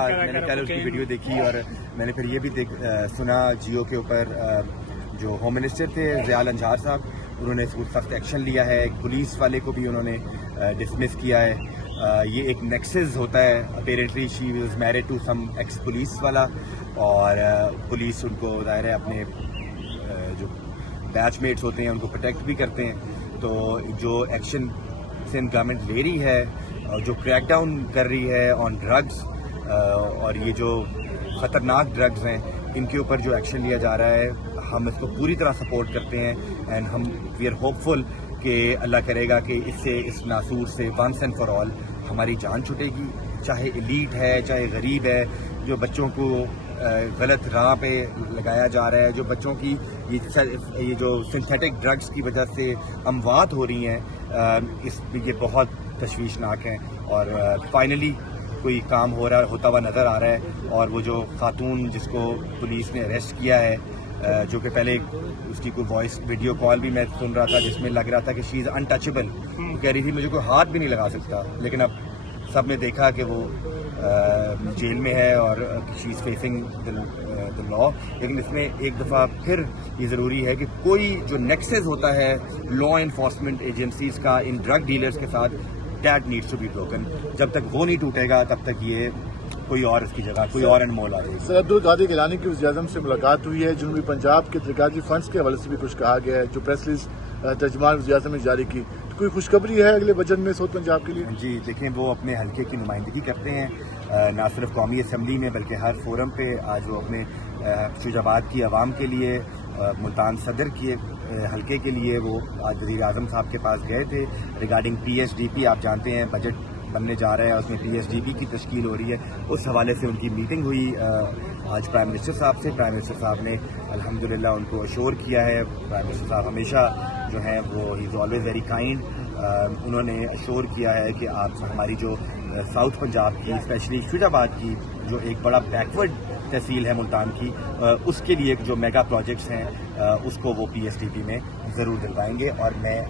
میں نے کل اس کی ویڈیو دیکھی اور میں نے پھر یہ بھی سنا جیو کے اوپر جو ہوم منسٹر تھے ریال انجار صاحب، انہوں نے سخت ایکشن لیا ہے. ایک پولیس والے کو بھی انہوں نے ڈسمس کیا ہے. یہ ایک نیکسز ہوتا ہے. Apparently she was married to some ex police والا، اور پولیس ان کو ظاہر ہے اپنے جو بیچ میٹس ہوتے ہیں ان کو پروٹیکٹ بھی کرتے ہیں. تو جو ایکشن سندھ گورنمنٹ لے رہی ہے، جو کریک ڈاؤن کر رہی ہے آن ڈرگز، اور یہ جو خطرناک ڈرگز ہیں ان کے اوپر جو ایکشن لیا جا رہا ہے، ہم اس کو پوری طرح سپورٹ کرتے ہیں. اینڈ ہم وی آر ہوپ فل کہ اللہ کرے گا کہ اس ناسور سے ونس اینڈ فار آل ہماری جان چھٹے گی. چاہے ایلیٹ ہے، چاہے غریب ہے، جو بچوں کو غلط راہ پہ لگایا جا رہا ہے، جو بچوں کی یہ جو سنتھیٹک ڈرگز کی وجہ سے اموات ہو رہی ہیں، یہ بہت تشویشناک ہیں. اور فائنلی کوئی کام ہوتا ہوا نظر آ رہا ہے. اور وہ جو خاتون جس کو پولیس نے اریسٹ کیا ہے، جو کہ پہلے اس کی کوئی وائس ویڈیو کال بھی میں سن رہا تھا جس میں لگ رہا تھا کہ شی از انٹچبل، کہہ رہی تھی مجھے کوئی ہاتھ بھی نہیں لگا سکتا. لیکن اب سب نے دیکھا کہ وہ جیل میں ہے اور شی از فیسنگ دا لا. لیکن اس میں ایک دفعہ پھر یہ ضروری ہے کہ کوئی جو نیکسز ہوتا ہے لا انفورسمنٹ ایجنسیز کا ان ڈرگ ڈیلرز کے ساتھ، that needs to be broken. جب تک وہ نہیں ٹوٹے گا تب تک یہ کوئی اور اس کی جگہ کوئی اور انمول آ گئی. سر عبدالقادر گیلانی کی وزیر اعظم سے ملاقات ہوئی ہے. جنوبی پنجاب کے ترقیاتی فنڈز کے حوالے سے بھی کچھ کہا گیا ہے، جو پریس ریلیز ترجمان وزیر اعظم نے جاری کی. تو کوئی خوشخبری ہے اگلے بجٹ میں ساؤتھ پنجاب کے لیے؟ جی دیکھیں، وہ اپنے حلقے کی نمائندگی کرتے ہیں، نہ صرف قومی اسمبلی میں بلکہ ہر فورم پہ. آج وہ اپنے شوج آباد کی عوام کے لیے، ملتان صدر کے حلقے کے لیے وہ آج وزیر اعظم صاحب کے پاس گئے تھے regarding P S D P. آپ جانتے ہیں بجٹ بننے جا رہا ہے، اس میں پی ایس ڈی پی کی تشکیل ہو رہی ہے. اس حوالے سے ان کی میٹنگ ہوئی آج پرائم منسٹر صاحب سے. پرائم منسٹر صاحب نے الحمدللہ ان کو اشور کیا ہے. پرائم منسٹر صاحب ہمیشہ جو ہیں وہ ہی از آلویز ویری کائنڈ. انہوں نے اشور کیا ہے کہ آپ ہماری جو ساؤتھ پنجاب کی، اسپیشلی شوج آباد کی جو ایک بڑا بیکورڈ تحصیل ہے ملتان کی، اس کے لیے جو میگا پروجیکٹس ہیں اس کو وہ پی ایس ڈی پی میں ضرور دلوائیں گے. اور میں